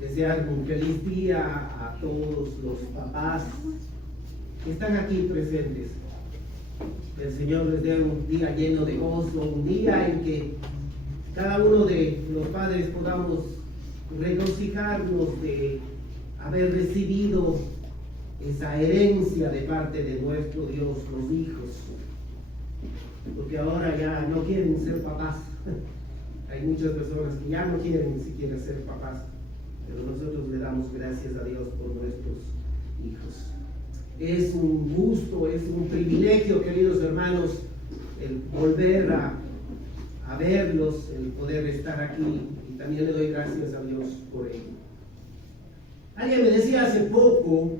desear un feliz día a todos los papás que están aquí presentes. Que el Señor les dé un día lleno de gozo, un día en que cada uno de los padres podamos regocijarnos de haber recibido esa herencia de parte de nuestro Dios, los hijos. Porque ahora ya no quieren ser papás. Hay muchas personas que ya no quieren ni siquiera ser papás, pero nosotros le damos gracias a Dios por nuestros hijos. Es un gusto, es un privilegio, queridos hermanos, el volver a verlos, el poder estar aquí, y también le doy gracias a Dios por ello. Alguien me decía hace poco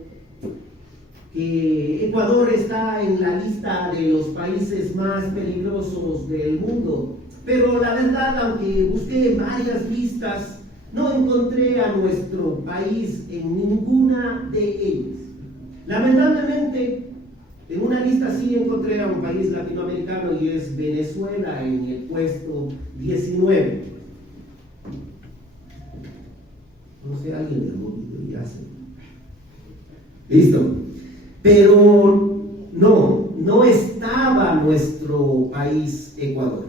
que Ecuador está en la lista de los países más peligrosos del mundo, pero la verdad, aunque busqué varias listas, no encontré a nuestro país en ninguna de ellas. Lamentablemente, en una lista sí encontré a un país latinoamericano y es Venezuela en el puesto 19. No sé, alguien me movió, ya sé. Listo. Pero no estaba nuestro país Ecuador.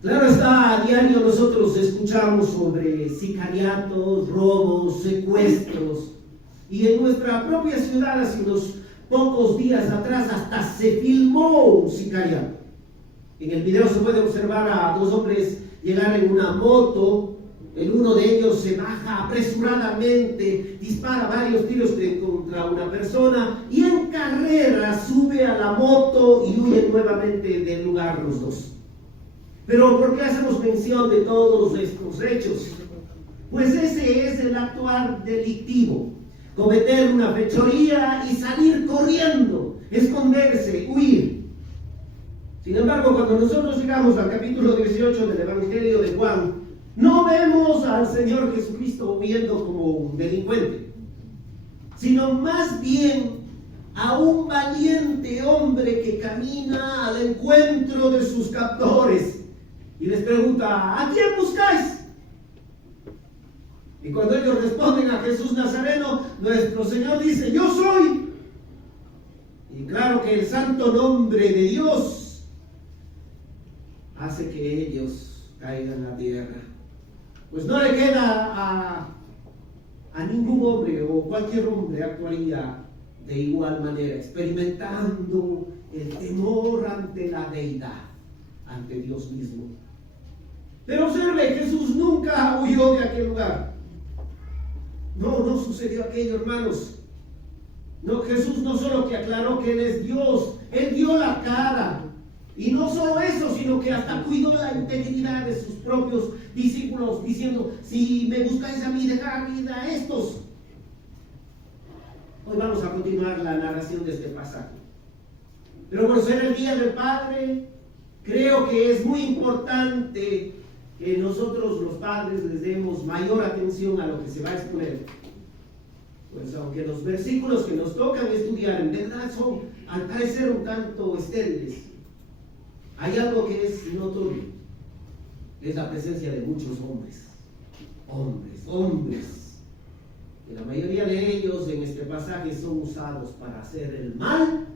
Claro está, a diario nosotros escuchamos sobre sicariatos, robos, secuestros, y en nuestra propia ciudad hace unos pocos días atrás hasta se filmó un sicariato. En el video se puede observar a dos hombres llegar en una moto. El uno de ellos se baja apresuradamente, dispara varios tiros contra una persona y en carrera sube a la moto y huyen nuevamente del lugar los dos. Pero ¿por qué hacemos mención de todos estos hechos? Pues ese es el actuar delictivo. Cometer una fechoría y salir corriendo, esconderse, huir. Sin embargo, cuando nosotros llegamos al capítulo 18 del Evangelio de Juan, no vemos al Señor Jesucristo huyendo como un delincuente, sino más bien a un valiente hombre que camina al encuentro de sus captores y les pregunta: ¿a quién buscáis? Y cuando ellos responden a Jesús Nazareno, nuestro Señor dice: yo soy. Y claro que el santo nombre de Dios hace que ellos caigan a tierra. Pues no le queda a ningún hombre, o cualquier hombre actuaría de igual manera, experimentando el temor ante la deidad, ante Dios mismo. Pero observe, Jesús nunca huyó de aquel lugar. No sucedió aquello, hermanos. No, Jesús no solo que aclaró que Él es Dios, Él dio la cara. Y no solo eso, sino que hasta cuidó la integridad de sus propios discípulos, diciendo: si me buscáis a mí, dejad vida a estos. Hoy vamos a continuar la narración de este pasaje. Pero por ser el Día del Padre, creo que es muy importante que nosotros los padres les demos mayor atención a lo que se va a exponer. Pues aunque los versículos que nos tocan estudiar en verdad son al parecer un tanto estériles, hay algo que es notorio: es la presencia de muchos hombres, y la mayoría de ellos en este pasaje son usados para hacer el mal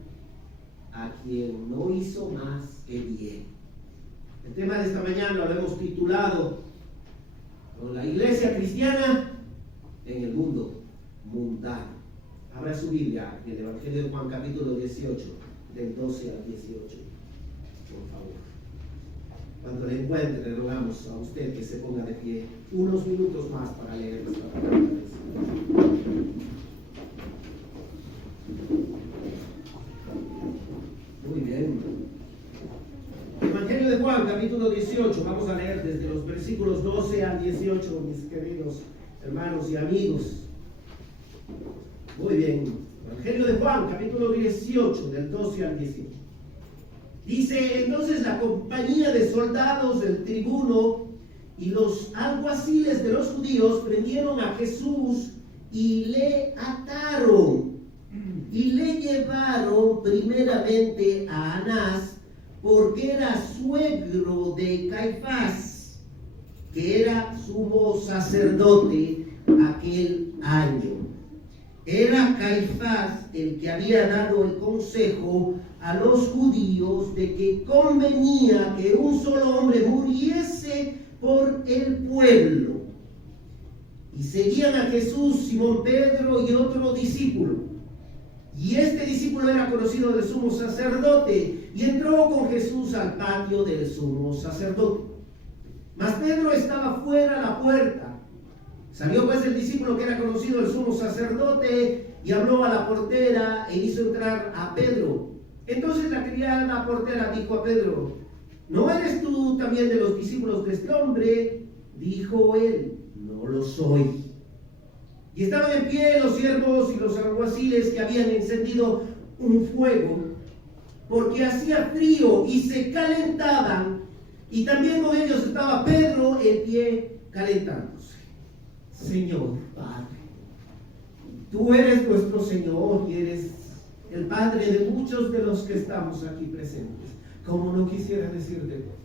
a quien no hizo más que bien. El tema de esta mañana lo hemos titulado con la iglesia cristiana en el mundo mundano. Abra su Biblia en el Evangelio de Juan, capítulo 18, del 12 al 18. Por favor. Cuando le encuentre, le rogamos a usted que se ponga de pie unos minutos más para leer esta palabra del Señor. Muy bien. Evangelio de Juan, capítulo 18. Vamos a leer desde los versículos 12 al 18, mis queridos hermanos y amigos. Muy bien. Evangelio de Juan, capítulo 18, del 12 al 18. Dice: entonces la compañía de soldados del tribuno y los alguaciles de los judíos prendieron a Jesús y le ataron y le llevaron primeramente a Anás, porque era suegro de Caifás, que era era sumo sacerdote aquel año. Era Caifás el que había dado el consejo a los judíos de que convenía que un solo hombre muriese por el pueblo. Y seguían a Jesús Simón Pedro y otro discípulo. Y este discípulo era conocido del sumo sacerdote y entró con Jesús al patio del sumo sacerdote. Mas Pedro estaba fuera a la puerta. Salió pues el discípulo que era conocido del sumo sacerdote y habló a la portera e hizo entrar a Pedro. Entonces la criada portera dijo a Pedro: ¿no eres tú también de los discípulos de este hombre? Dijo él: no lo soy. Y estaban en pie los siervos y los alguaciles que habían encendido un fuego, porque hacía frío y se calentaban, y también con ellos estaba Pedro en pie calentándose. Señor Padre, tú eres nuestro Señor y eres el Padre de muchos de los que estamos aquí presentes, como no quisiera decir de todos.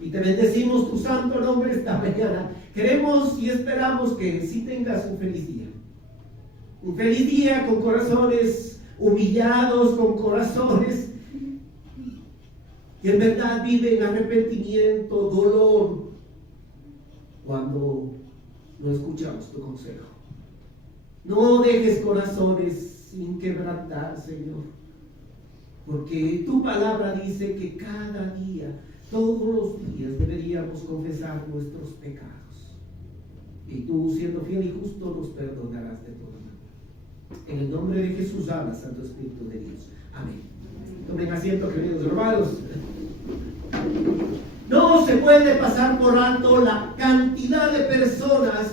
Y te bendecimos tu santo nombre esta mañana. Queremos y esperamos que sí tengas un feliz día. Un feliz día con corazones humillados, con corazones que en verdad viven arrepentimiento, dolor, cuando no escuchamos tu consejo. No dejes corazones sin quebrantar, Señor, porque tu palabra dice que cada día, todos los días, deberíamos confesar nuestros pecados. Y tú, siendo fiel y justo, nos perdonarás de toda manera. En el nombre de Jesús habla, Santo Espíritu de Dios. Amén. Tomen asiento, queridos hermanos. No se puede pasar por alto la cantidad de personas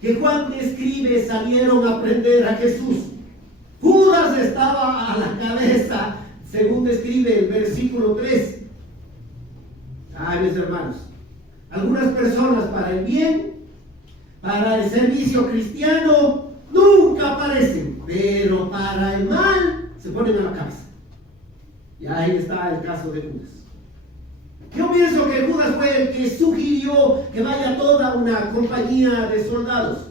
que Juan describe salieron a prender a Jesús. Judas estaba a la cabeza, según describe el versículo 3. Ay, mis hermanos, algunas personas para el bien, para el servicio cristiano, nunca aparecen, pero para el mal se ponen a la cabeza. Y ahí está el caso de Judas. Yo pienso que Judas fue el que sugirió que vaya toda una compañía de soldados.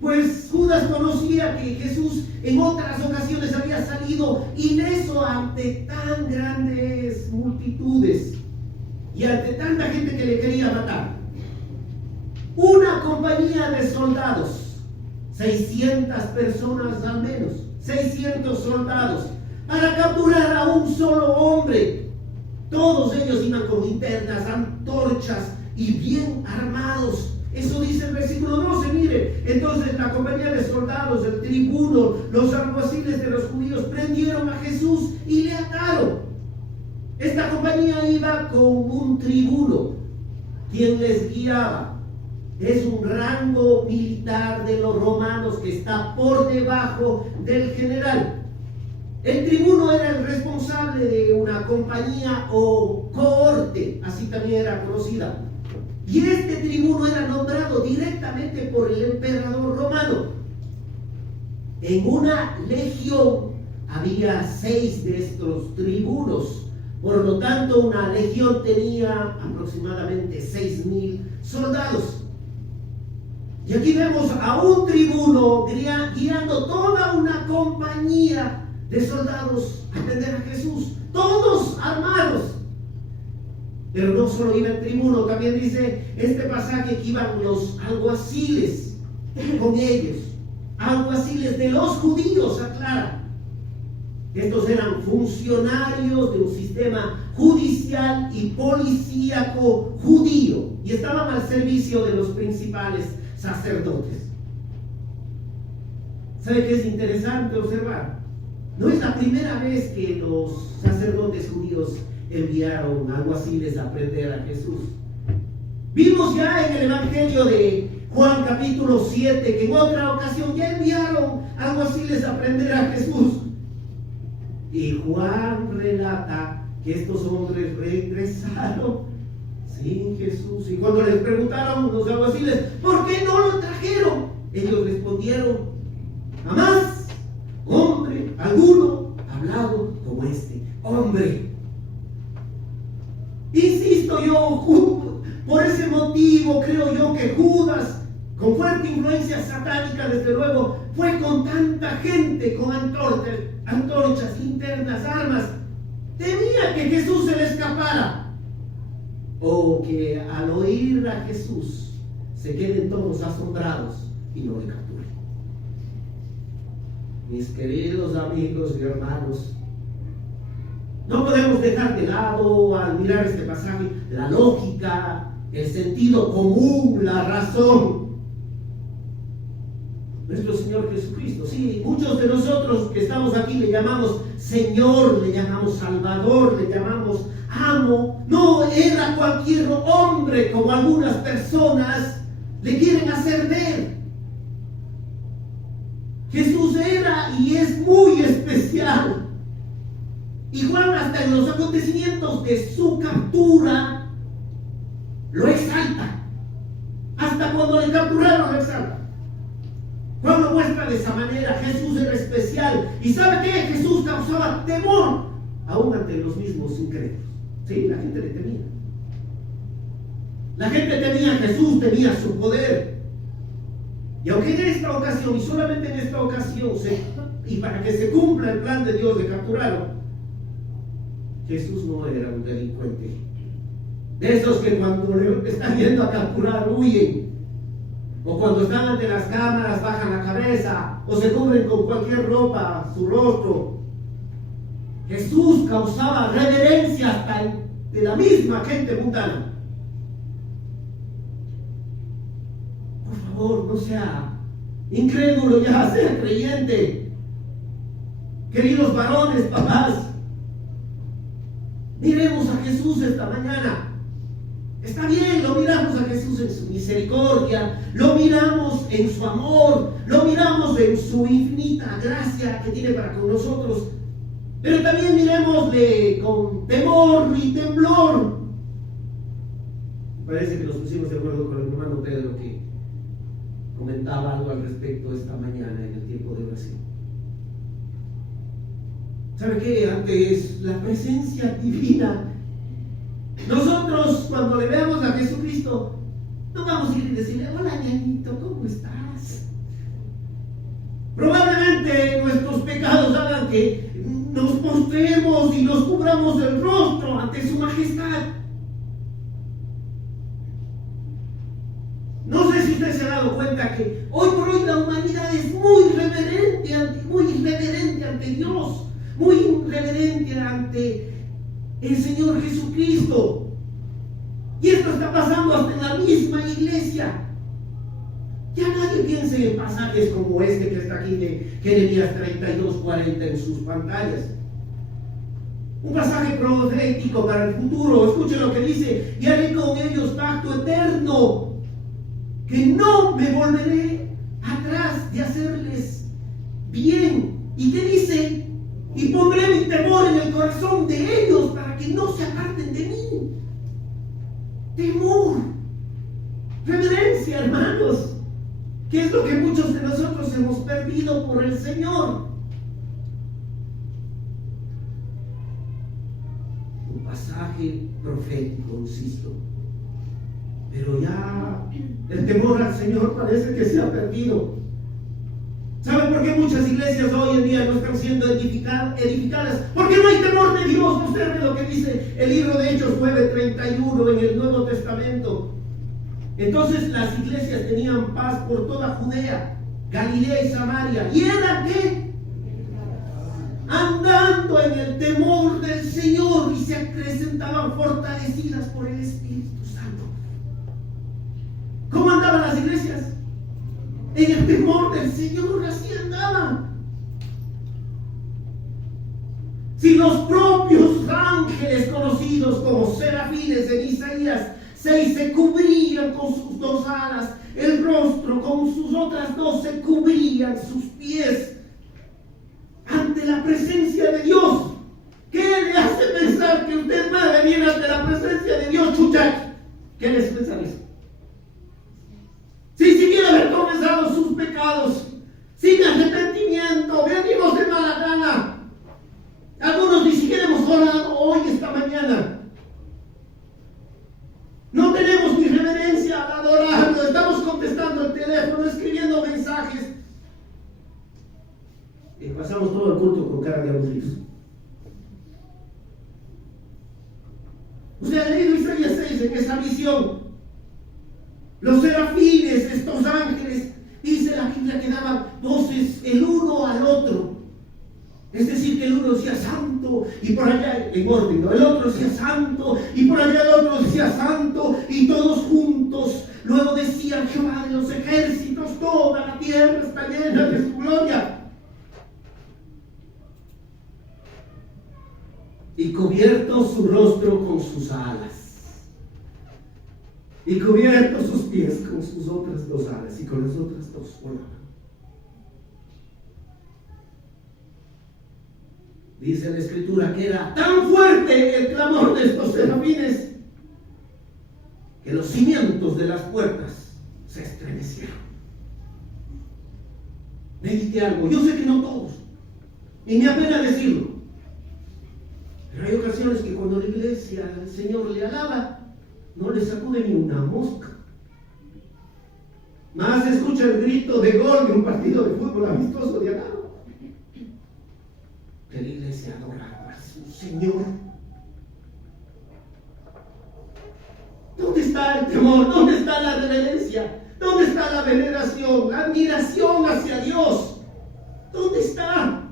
Pues Judas conocía que Jesús en otras ocasiones había salido ileso ante tan grandes multitudes y ante tanta gente que le quería matar. Una compañía de soldados, 600 personas al menos, 600 soldados, para capturar a un solo hombre. Todos ellos iban con linternas, antorchas y bien armados. Eso dice el versículo 12, mire. Entonces la compañía de soldados, el tribuno, los alguaciles de los judíos prendieron a Jesús y le ataron. Esta compañía iba con un tribuno, quien les guiaba. Es un rango militar de los romanos que está por debajo del general. El tribuno era el responsable de una compañía o cohorte, así también era conocida. Y este tribuno era nombrado directamente por el emperador romano. En una legión había 6 de estos tribunos. Por lo tanto, una legión tenía aproximadamente 6,000 soldados. Y aquí vemos a un tribuno guiando toda una compañía de soldados a atender a Jesús, todos armados. Pero no solo iba el tribuno, también dice este pasaje que iban los alguaciles con ellos. Alguaciles de los judíos, aclara. Estos eran funcionarios de un sistema judicial y policíaco judío y estaban al servicio de los principales sacerdotes. ¿Sabe qué es interesante observar? No es la primera vez que los sacerdotes judíos enviaron alguaciles a prender a Jesús. Vimos ya en el Evangelio de Juan capítulo 7 que en otra ocasión ya enviaron alguaciles a prender a Jesús. Y Juan relata que estos hombres regresaron sin Jesús. Y cuando les preguntaron los alguaciles, ¿por qué no lo trajeron? Ellos respondieron, jamás hombre alguno ha hablado como este hombre. Insisto yo, por ese motivo motivo creo yo que Judas, con fuerte influencia satánica desde luego, fue con tanta gente, con antorchas, linternas, armas. Temía que Jesús se le escapara, o que al oír a Jesús se queden todos asombrados y no le capturen. Mis queridos amigos y hermanos, no podemos dejar de lado al mirar este pasaje la lógica, el sentido común, la razón. Nuestro Señor Jesucristo, sí, muchos de nosotros que estamos aquí le llamamos Señor, le llamamos Salvador, le llamamos Amo. No era cualquier hombre como algunas personas le quieren hacer ver. Jesús era y es muy especial. Y Juan, hasta en los acontecimientos de su captura, lo exalta. Hasta cuando le capturaron lo exalta. Juan lo muestra de esa manera. Jesús era especial. ¿Y sabe qué? Jesús causaba temor aún ante los mismos incrédulos. Sí, la gente le temía. La gente temía a Jesús, temía su poder. Y aunque en esta ocasión, y solamente en esta ocasión, y para que se cumpla el plan de Dios de capturarlo, Jesús no era un delincuente. De esos que cuando le están yendo a capturar huyen. O cuando están ante las cámaras bajan la cabeza. O se cubren con cualquier ropa su rostro. Jesús causaba reverencia hasta de la misma gente mundana. Por favor, no sea incrédulo ya, sea creyente. Queridos varones, papás, miremos a Jesús esta mañana. Está bien, lo miramos a Jesús en su misericordia, lo miramos en su amor, lo miramos en su infinita gracia que tiene para con nosotros, pero también miremosle con temor y temblor. Parece que nos pusimos de acuerdo con el hermano Pedro que comentaba algo al respecto esta mañana en el tiempo de oración. ¿Sabe qué? Ante la presencia divina, nosotros cuando le veamos a Jesucristo, no vamos a ir y decirle: hola ñañito, ¿cómo estás? Probablemente nuestros pecados hagan que nos postremos y nos cubramos el rostro ante su majestad. No sé si usted se ha dado cuenta que hoy por hoy la humanidad es muy irreverente ante Dios, muy irreverente ante el Señor Jesucristo. Y esto está pasando hasta en la misma iglesia. Ya nadie piense en pasajes como este que está aquí de Jeremías 32:40 en sus pantallas. Un pasaje profético para el futuro. Escuchen lo que dice: y haré con ellos pacto eterno, que no me volveré atrás de hacerles bien. ¿Y qué dice? Y pondré mi temor en el corazón de ellos para que no se aparten de mí. Temor, reverencia, hermanos, que es lo que muchos de nosotros hemos perdido por el Señor. Un pasaje profético, insisto, pero ya el temor al Señor parece que se ha perdido. ¿Saben por qué muchas iglesias hoy en día no están siendo edificadas? Porque no hay temor de Dios. Observen lo que dice el libro de Hechos 9:31 en el Nuevo Testamento. Entonces las iglesias tenían paz por toda Judea, Galilea y Samaria. ¿Y era qué? Andando en el temor del Señor, y se acrecentaban fortalecidas por el Espíritu Santo. ¿Cómo andaban las iglesias? En el temor del Señor, así andaban. Si los propios ángeles conocidos como serafines en Isaías 6 se cubrían con sus dos alas el rostro, con sus otras dos se cubrían sus pies ante la presencia de Dios, ¿qué le hace pensar que usted, madre, viene ante la presencia de Dios, chuchacho? ¿Qué les piensa eso? Si sin haber confesado sus pecados, sin arrepentimiento, venimos de mala gana. Algunos ni siquiera hemos orado hoy, esta mañana. No tenemos ni reverencia adorando, estamos contestando el teléfono, escribiendo mensajes. Y pasamos todo el culto con cara de aburridos. Usted ha leído Isaías 6 en esa visión. Los serafines, estos ángeles, dice la Biblia que daban voces el uno al otro. Es decir, que el uno decía santo, y por allá, en orden, ¿no? El otro decía santo, y por allá el otro decía santo, y todos juntos. Luego decían: Jehová de los ejércitos, toda la tierra está llena de su gloria. Y cubierto su rostro con sus alas, y cubiertos sus pies con sus otras dos alas, y con las otras dos volaban. Dice la Escritura que era tan fuerte el clamor de estos serafines que los cimientos de las puertas se estremecieron. Medite algo. Yo sé que no todos, y me apena decirlo, pero hay ocasiones que cuando la iglesia, el Señor le alaba, no le sacude ni una mosca. Más escucha el grito de gol de un partido de fútbol amistoso de alaba. Que la iglesia adoraba a su Señor. ¿Dónde está el temor? ¿Dónde está la reverencia? ¿Dónde está la veneración, la admiración hacia Dios? ¿Dónde está?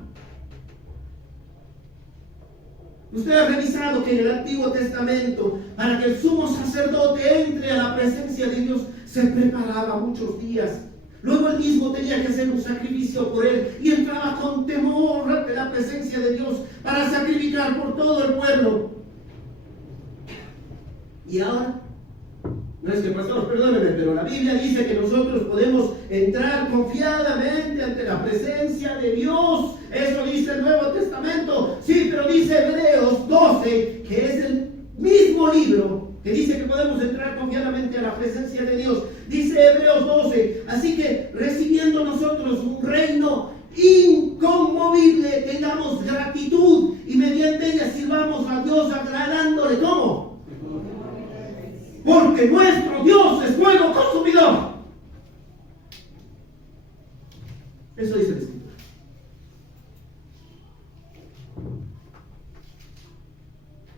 Usted ha revisado que en el Antiguo Testamento, para que el sumo sacerdote entre a la presencia de Dios, se preparaba muchos días. Luego él mismo tenía que hacer un sacrificio por él, y entraba con temor ante la presencia de Dios para sacrificar por todo el pueblo. Y ahora, no es que pastor, perdóneme, pero la Biblia dice que nosotros podemos entrar confiadamente ante la presencia de Dios. Eso dice el Nuevo Testamento. Sí, pero dice Hebreos 12, que es el mismo libro que dice que podemos entrar confiadamente a la presencia de Dios. Dice Hebreos 12, así que recibiendo nosotros un reino inconmovible, tengamos gratitud y mediante ella sirvamos a Dios agradándole. ¿Cómo? Porque nuestro Dios es fuego consumidor. Eso dice la Escritura.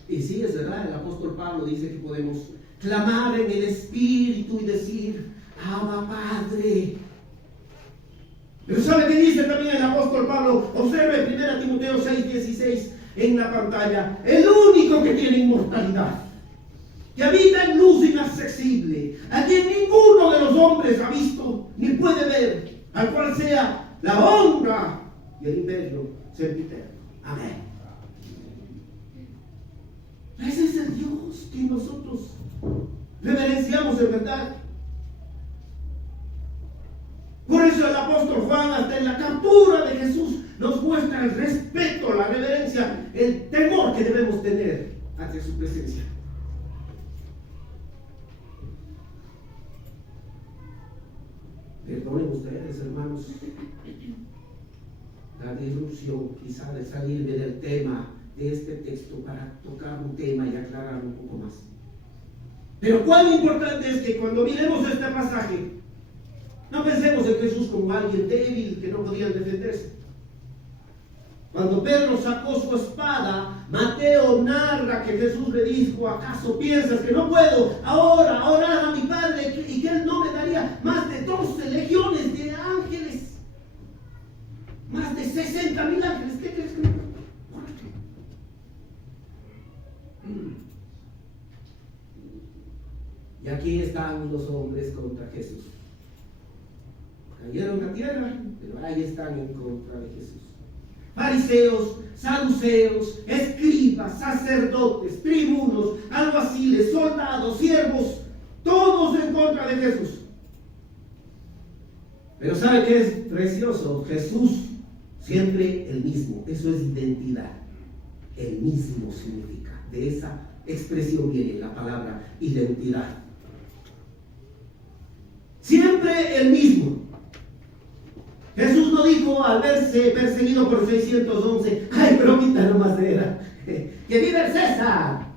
Y sí, es verdad, el apóstol Pablo dice que podemos clamar en el Espíritu y decir: Abba, Padre. Pero ¿sabe qué dice también el apóstol Pablo? Observe 1 Timoteo 6:16 en la pantalla. El único que tiene inmortalidad, que habita en luz inaccesible, a quien ninguno de los hombres ha visto ni puede ver, al cual sea la honra y el imperio sempiterno. Amén. Ese es el Dios que nosotros reverenciamos en verdad. Por eso el apóstol Juan, hasta en la captura de Jesús, nos muestra el respeto, la reverencia, el temor que debemos tener ante su presencia. Perdonen ustedes, hermanos, la disrupción quizá de salirme del tema de este texto para tocar un tema y aclarar un poco más. Pero cuán importante es que cuando miremos este pasaje, no pensemos en Jesús como alguien débil que no podía defenderse. Cuando Pedro sacó su espada, Mateo narra que Jesús le dijo: ¿acaso piensas que no puedo ahora orar a mi Padre y que Él no me daría más de 12 legiones de ángeles? Más de 60,000 ángeles. ¿Qué crees que no? Y aquí están los hombres contra Jesús. Cayeron a tierra, pero ahí están en contra de Jesús. Fariseos, saduceos, escribas, sacerdotes, tribunos, alguaciles, soldados, siervos, todos en contra de Jesús. Pero ¿sabe qué es precioso? Jesús siempre el mismo. Eso es identidad. El mismo significa. De esa expresión viene la palabra identidad. Siempre el mismo. Jesús no dijo al verse perseguido por 611: ¡ay, bromita nomás era! ¡Que viva el César!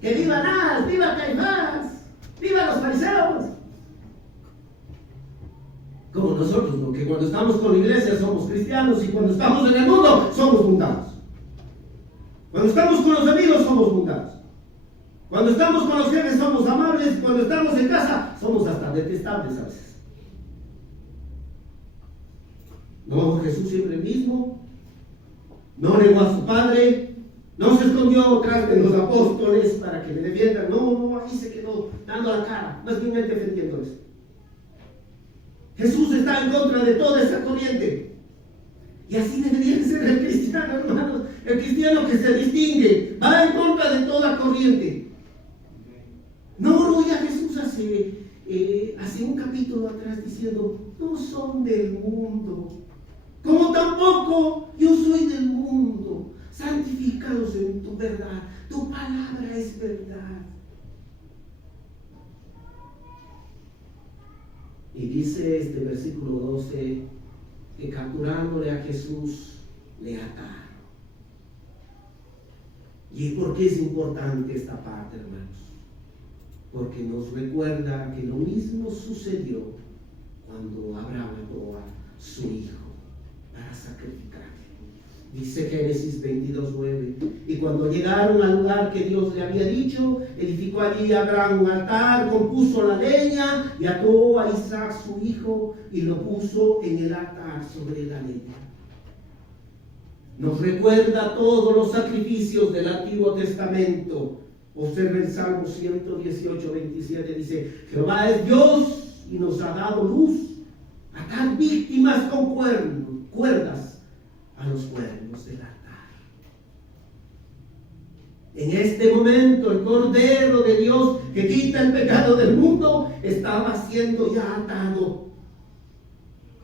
¡Que viva Anás! ¡Viva Caifás! ¡Viva los fariseos! como nosotros, ¿no? Que cuando estamos con la iglesia somos cristianos y cuando estamos en el mundo somos mundanos. Cuando estamos con los amigos somos mundanos. Cuando estamos con los jefes somos amables, cuando estamos en casa somos hasta detestables a veces. No, Jesús siempre el mismo, no negó a su Padre, no se escondió tras de los apóstoles para que le defiendan, no, ahí se quedó dando la cara, más bien él defendiéndoles. Jesús está en contra de toda esa corriente. Y así debería ser el cristiano, hermanos. El cristiano que se distingue, va en contra de toda corriente. No, ya Jesús hace un capítulo atrás diciendo, no son del mundo, como tampoco yo soy del mundo. Santificados en tu verdad, tu palabra es verdad. Y dice este versículo 12, que capturándole a Jesús, le ataron. ¿Y por qué es importante esta parte, hermanos? Porque nos recuerda que lo mismo sucedió cuando Abraham mató a su hijo para sacrificarle. Dice Génesis 22:9, y cuando llegaron al lugar que Dios le había dicho, edificó allí Abraham un altar, compuso la leña y ató a Isaac su hijo y lo puso en el altar sobre la leña. Nos recuerda todos los sacrificios del Antiguo Testamento. Observe el Salmo 118:27, dice, Jehová es Dios y nos ha dado luz, atad víctimas con cuerdas a los cuernos del altar. En este momento el Cordero de Dios que quita el pecado del mundo estaba siendo ya atado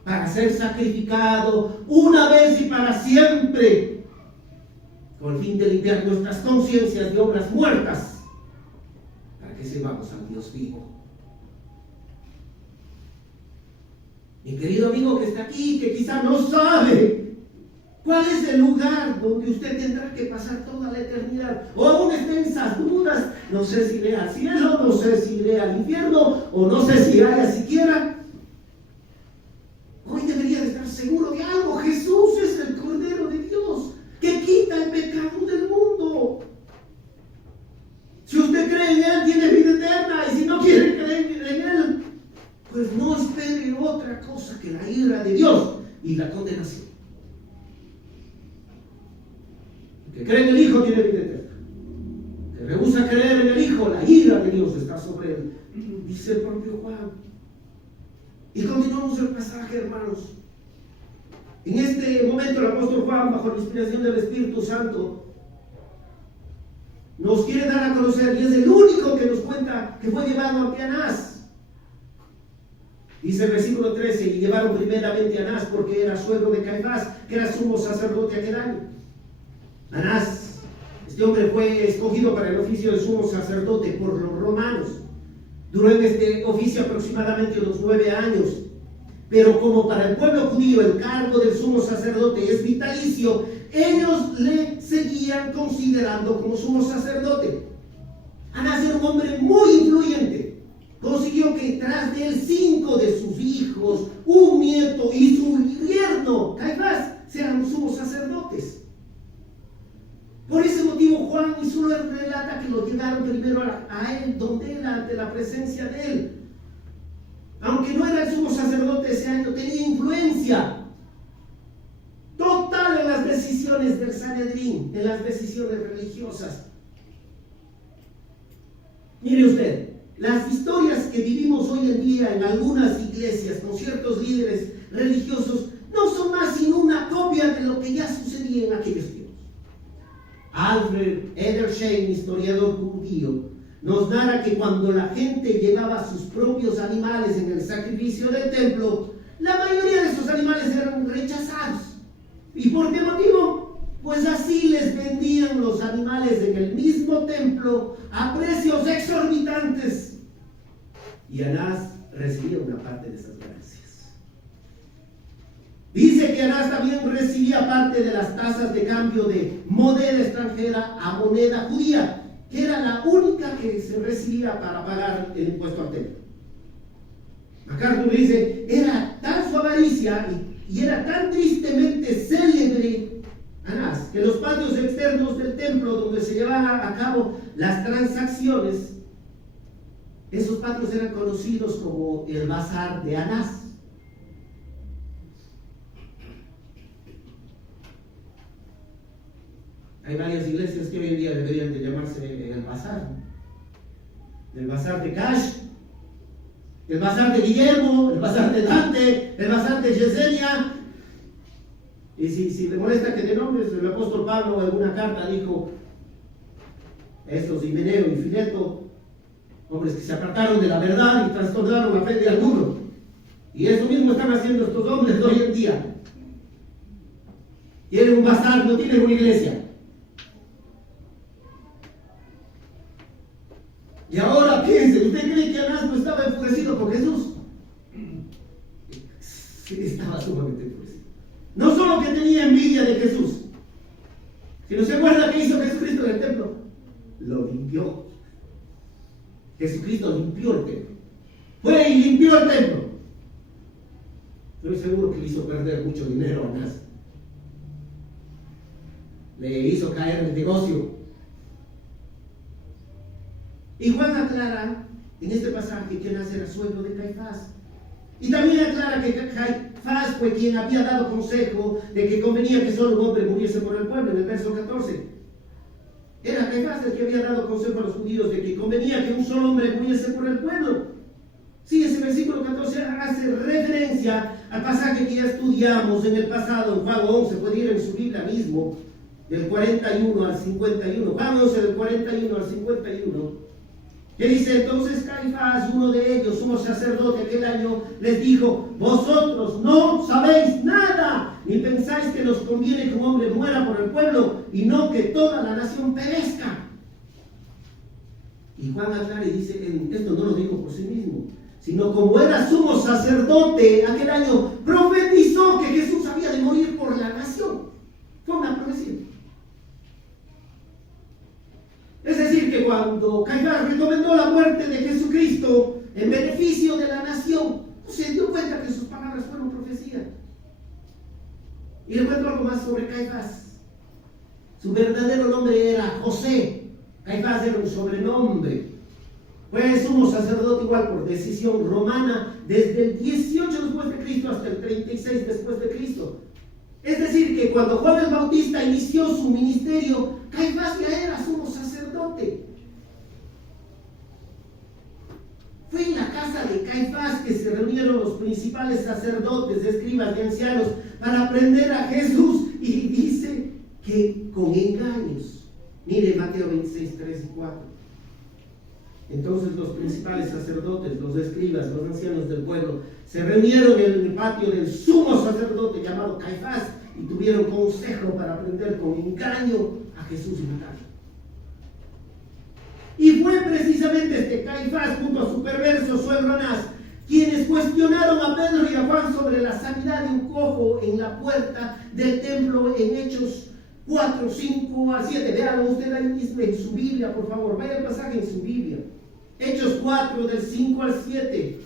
para ser sacrificado una vez y para siempre, con el fin de limpiar nuestras conciencias de obras muertas, para que sirvamos al Dios vivo. Mi querido amigo que está aquí, que quizá no sabe cuál es el lugar donde usted tendrá que pasar toda la eternidad, o aún está en esas dudas, no sé si iré al cielo, no sé si iré al infierno, o no sé si haya siquiera. Hoy debería de estar seguro de algo. Jesús es el Cordero de Dios que quita el pecado del mundo. Si usted cree en Él, tiene vida eterna, y si no quiere creer en Él, pues no espere otra cosa que la ira de Dios y la condenación. El que cree en el Hijo tiene vida eterna. El que rehúsa creer en el Hijo, la ira de Dios está sobre él, dice el propio Juan. Y continuamos el pasaje, hermanos. En este momento el apóstol Juan, bajo la inspiración del Espíritu Santo, nos quiere dar a conocer, y es el único que nos cuenta que fue llevado ante Anás. Dice el versículo 13, y llevaron primeramente a Anás porque era suegro de Caifás, que era sumo sacerdote aquel año. Anás, este hombre fue escogido para el oficio de sumo sacerdote por los romanos. Duró en este oficio aproximadamente unos 9 años. Pero como para el pueblo judío el cargo del sumo sacerdote es vitalicio, ellos le seguían considerando como sumo sacerdote. Anás era un hombre muy influyente. Consiguió que tras de él 5 de sus hijos, un nieto y su yerno, Caifás, sean sumos sacerdotes. Por ese motivo Juan y solo relata que lo llevaron primero a él, donde era, ante la presencia de él. Aunque no era el sumo sacerdote ese año, tenía influencia total en las decisiones del Sanedrín, en las decisiones religiosas. Mire usted, las historias que vivimos hoy en día en algunas iglesias con ciertos líderes religiosos no son más sino una copia de lo que ya sucedía en aquellos tiempos. Alfred Edersheim, historiador judío, nos narra que cuando la gente llevaba sus propios animales en el sacrificio del templo, la mayoría de esos animales eran rechazados. ¿Y por qué motivo? Pues así les vendían los animales en el mismo templo a precios exorbitantes. Y Anás recibía una parte de esas ganancias. Dice que Anás también recibía parte de las tasas de cambio de moneda extranjera a moneda judía, que era la única que se recibía para pagar el impuesto al templo. MacArthur dice, era tal su influencia y era tan tristemente célebre Anás, que en los patios externos del templo donde se llevaban a cabo las transacciones, esos patios eran conocidos como el bazar de Anás. Hay varias iglesias que hoy en día deberían de llamarse el bazar. El bazar de Cash, el bazar de Guillermo, el bazar de Dante, el bazar de Yesenia. Y si le molesta que de nombres, el apóstol Pablo en una carta dijo: estos Himeneo y Fileto, hombres que se apartaron de la verdad y trastornaron la fe de alguno. Y eso mismo están haciendo estos hombres de hoy en día. Tienen un bazar, no tienen una iglesia. Y ahora piense, ¿usted cree que Anás no estaba enfurecido con Jesús? Sí, estaba sumamente enfurecido. No solo que tenía envidia de Jesús, sino se acuerda que hizo Jesucristo en el templo, lo limpió. Jesucristo limpió el templo. Fue y limpió el templo. Estoy seguro que le hizo perder mucho dinero a Anás. Le hizo caer en el negocio. Y Juan aclara en este pasaje que Anás era suegro de Caifás. Y también aclara que Caifás fue quien había dado consejo de que convenía que solo un hombre muriese por el pueblo, en el verso 14. Era Caifás el que había dado consejo a los judíos de que convenía que un solo hombre muriese por el pueblo. Sí, ese versículo 14 hace referencia al pasaje que ya estudiamos en el pasado, en Juan 11, puede ir en su Biblia mismo, del 41 al 51. Juan 11, del 41 al 51. Que dice: entonces Caifás, uno de ellos, sumo sacerdote aquel año, les dijo: vosotros no sabéis nada, ni pensáis que nos conviene que un hombre muera por el pueblo y no que toda la nación perezca. Y Juan aclara y dice: esto no lo dijo por sí mismo, sino como era sumo sacerdote aquel año, profetizó que Jesús había de morir por la nación. Fue una profecía. Es decir, que cuando Caifás recomendó la muerte de Jesucristo en beneficio de la nación, se dio cuenta que sus palabras fueron profecía. Y le cuento algo más sobre Caifás. Su verdadero nombre era José. Caifás era un sobrenombre. Fue sumo sacerdote igual por decisión romana desde el 18 después de Cristo hasta el 36 después de Cristo. Es decir, que cuando Juan el Bautista inició su ministerio, Caifás ya era sumo sacerdote. Fue en la casa de Caifás que se reunieron los principales sacerdotes, escribas y ancianos para aprender a Jesús. Y dice que con engaños. Mire Mateo 26, 3 y 4. Entonces los principales sacerdotes, los escribas, los ancianos del pueblo, se reunieron en el patio del sumo sacerdote llamado Caifás y tuvieron consejo para aprender con engaño a Jesús y matarlo. Y fue precisamente este Caifás junto a su perverso suegro Anás quienes cuestionaron a Pedro y a Juan sobre la sanidad de un cojo en la puerta del templo en Hechos 4, 5 al 7. Véanlo usted ahí mismo en su Biblia, por favor. Vaya al pasaje en su Biblia. Hechos 4, del 5 al 7.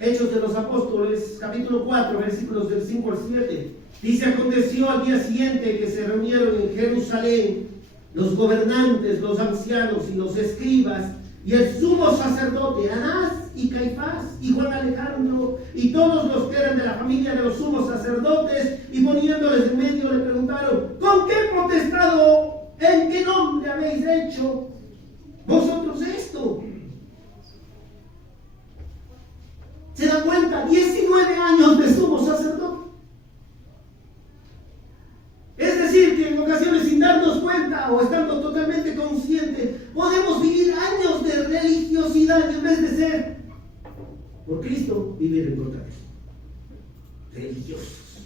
Hechos de los Apóstoles, capítulo 4, versículos del 5 al 7. Dice: aconteció al día siguiente que se reunieron en Jerusalén los gobernantes, los ancianos y los escribas, y el sumo sacerdote Anás y Caifás y Juan Alejandro y todos los que eran de la familia de los sumos sacerdotes, y poniéndoles en medio le preguntaron: ¿con qué potestad o en qué nombre habéis hecho vosotros esto? ¿Se dan cuenta? 19 años de sumo sacerdote. Es decir, que en ocasiones, sin darnos cuenta o estando totalmente conscientes, podemos vivir años de religiosidad y en vez de ser por Cristo, vivir en contra de Cristo. Religiosos.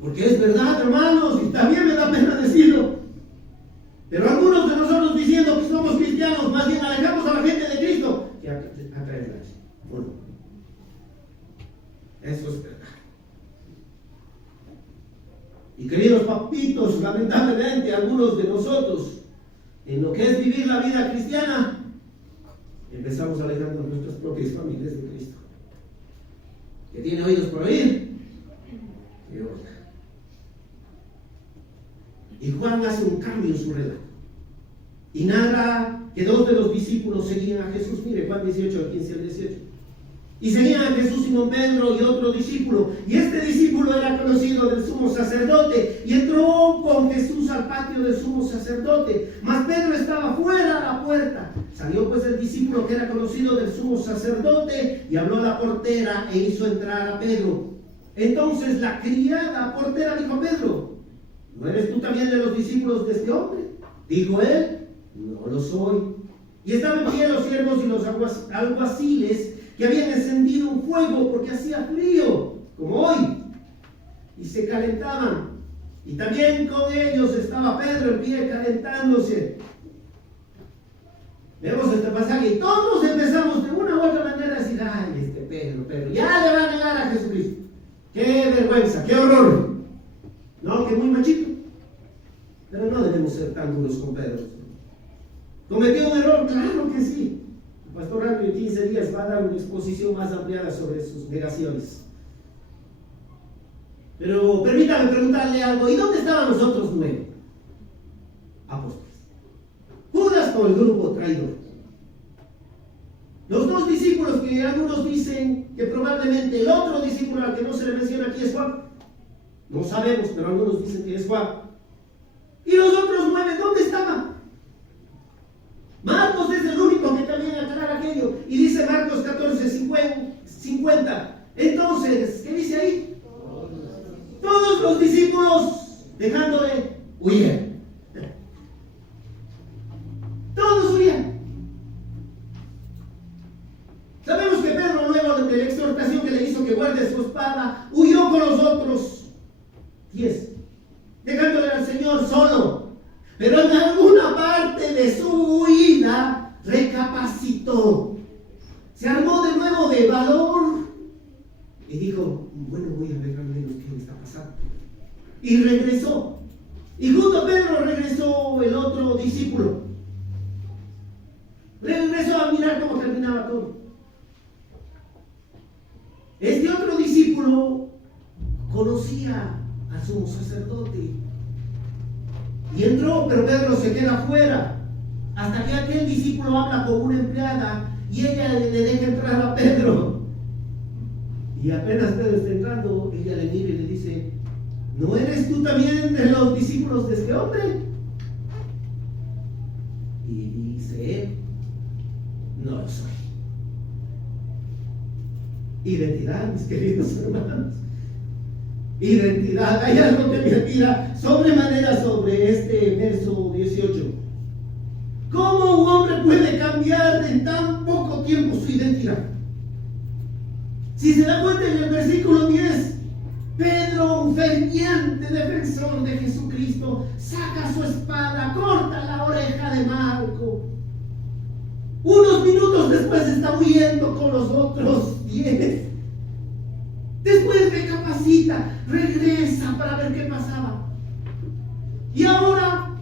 Porque es verdad, hermanos, y también me da pena decirlo, pero algunos de nosotros diciendo que somos cristianos, más bien alejamos a la gente de Cristo que atraerla. Bueno, eso es verdad. Y queridos papitos, lamentablemente algunos de nosotros, en lo que es vivir la vida cristiana, empezamos alejando a nuestras propias familias de Cristo. que tiene oídos por oír, que oiga. Y Juan hace un cambio en su relato y narra que dos de los discípulos seguían a Jesús. Mire, Juan 18, del 15 al 18. Y seguían a Jesús Simón Pedro y otro discípulo. Y este discípulo era conocido del sumo sacerdote. Y entró con Jesús al patio del sumo sacerdote. Mas Pedro estaba fuera a la puerta. Salió pues el discípulo que era conocido del sumo sacerdote y habló a la portera e hizo entrar a Pedro. Entonces la criada portera dijo a Pedro: ¿no eres tú también de los discípulos de este hombre? Dijo él: no lo soy. Y estaban en pie los siervos y los alguaciles que habían encendido un fuego porque hacía frío, como hoy, y se calentaban. Y también con ellos estaba Pedro en pie calentándose. Vemos este pasaje y todos empezamos de una u otra manera a decir: ay, este Pedro, ya le va a negar a Jesucristo. ¡Qué vergüenza, qué horror! No, que muy machito. Pero no debemos ser tan duros con Pedro. ¿Cometió un error? Claro que sí. El pastor Randy en 15 días va a dar una exposición más ampliada sobre sus negaciones. Pero permítame preguntarle algo: ¿y dónde estaban los otros 9 apóstoles? Judas con el grupo traidor. Los 2 discípulos que algunos dicen que probablemente el otro discípulo al que no se le menciona aquí es Juan. No sabemos, pero algunos dicen que es Juan. ¿Y los otros 9 dónde estaban? Marcos es el único que también aclara aquello. Y dice Marcos 14, 50. Entonces, ¿qué dice ahí? Todos los discípulos dejándole huir. Todos huían. Sabemos que Pedro, luego de la exhortación que le hizo que guarde su espada, huyó con los otros 10, dejándole al Señor solo. Pero en alguna parte de su huida recapacitó. Se armó de nuevo de valor y dijo: bueno, voy a ver al menos qué me está pasando. Y regresó. Y junto a Pedro regresó el otro discípulo. Regresó a mirar cómo terminaba todo. Este otro discípulo conocía al sumo sacerdote y entró, pero Pedro se queda afuera hasta que aquel discípulo habla con una empleada y ella le deja entrar a Pedro. Y apenas Pedro está entrando, ella le mira y le dice: ¿no eres tú también de los discípulos de este hombre? Y dice él: no lo soy. Identidad, mis queridos hermanos. Identidad. Hay algo que me atira sobremanera sobre este verso 18. ¿Cómo un hombre puede cambiar en tan poco tiempo su identidad? Si se da cuenta en el versículo 10, Pedro, un ferviente defensor de Jesucristo, saca su espada, corta la oreja de Marco. Unos minutos después está huyendo con los otros 10. Después recapacita, regresa para ver qué pasaba. Y ahora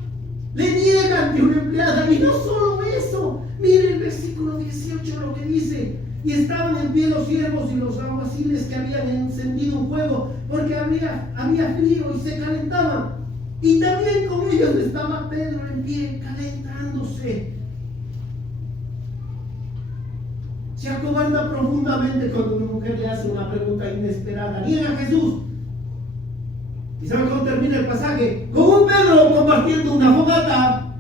le niegan que una empleada. Y no solo eso, mire el versículo 18 lo que dice: y estaban en pie los siervos y los alguaciles que habían encendido un fuego, porque había frío y se calentaban. Y también con ellos estaba Pedro en pie, calentándose. Se acobarda profundamente cuando una mujer le hace una pregunta inesperada. Niega a Jesús. ¿Y sabe cómo termina el pasaje? Con un Pedro compartiendo una fogata,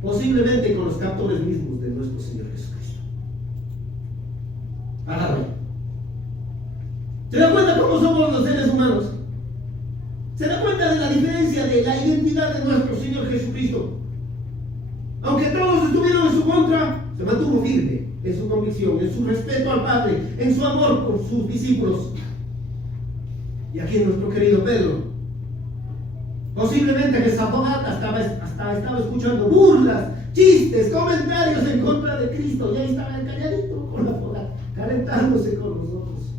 posiblemente con los captores mismos de nuestro Señor Jesucristo. Agarre. ¿Se da cuenta cómo somos los seres humanos? ¿Se da cuenta de la diferencia de la identidad de nuestro Señor Jesucristo? Aunque todos estuvieron en su contra, se mantuvo firme en su convicción, en su respeto al Padre, en su amor por sus discípulos. Y aquí nuestro querido Pedro, posiblemente en esa fogata estaba escuchando burlas, chistes, comentarios en contra de Cristo, y ahí estaba calladito con la fogata, calentándose con nosotros.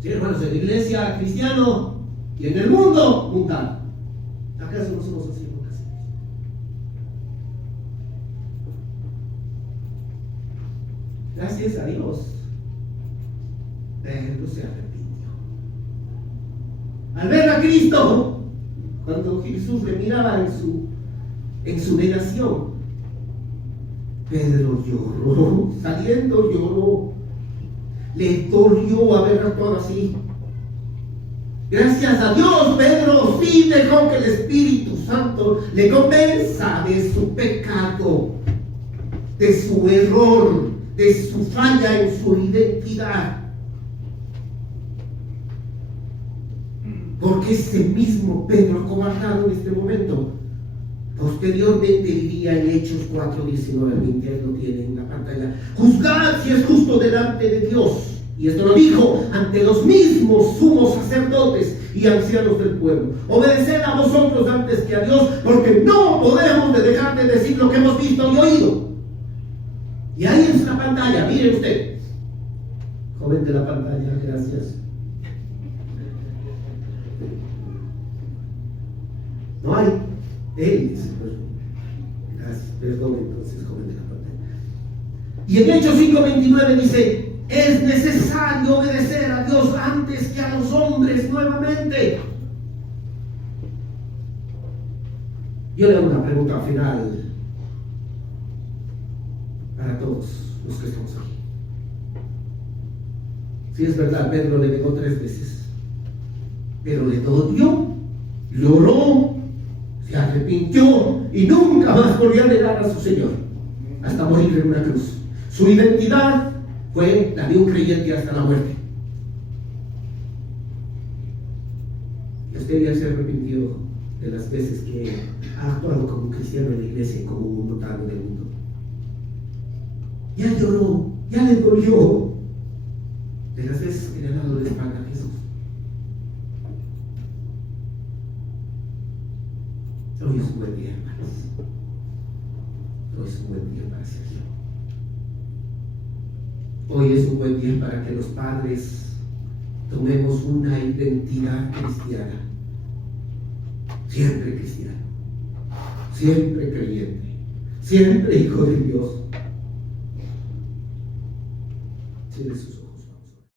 Sí, hermanos, en la iglesia cristiano y en el mundo mundano. ¿Acaso no somos así? Gracias a Dios, Pedro se arrepintió. Al ver a Cristo, cuando Jesús le miraba en su negación, Pedro lloró, saliendo lloró. Le dolió haber actuado así. Gracias a Dios, Pedro sí dejó que el Espíritu Santo le convenza de su pecado, de su error, de su falla en su identidad. Porque ese mismo Pedro acobardado en este momento, posteriormente diría en Hechos 4, 19 al 20, ahí lo tienen en la pantalla: juzgad si es justo delante de Dios. Y esto lo dijo ante los mismos sumos sacerdotes y ancianos del pueblo: obedeced a vosotros antes que a Dios, porque no podemos dejar de decir lo que hemos visto y oído. Y ahí es la pantalla, mire usted, joven de la pantalla, gracias. No hay, él dice, gracias, perdón entonces, joven de la pantalla. Y en Hechos 5:29 dice: es necesario obedecer a Dios antes que a los hombres nuevamente. Yo le hago una pregunta final para todos los que estamos aquí. Si es verdad, Pedro le negó 3 veces, pero le dolió, lloró, se arrepintió y nunca más volvió a negar a su Señor hasta morir en una cruz. Su identidad fue la de un creyente hasta la muerte. Y usted ya se arrepintió de las veces que ha actuado como un cristiano en la iglesia y como un mundano del mundo. Ya lloró, ya le dolió de las veces que le ha dado la espalda a Jesús. Hoy es un buen día, hermanos. Hoy es un buen día para serlo. Hoy es un buen día para que los padres tomemos una identidad cristiana. Siempre cristiano, siempre creyente, siempre hijo de Dios. Cierre sus ojos.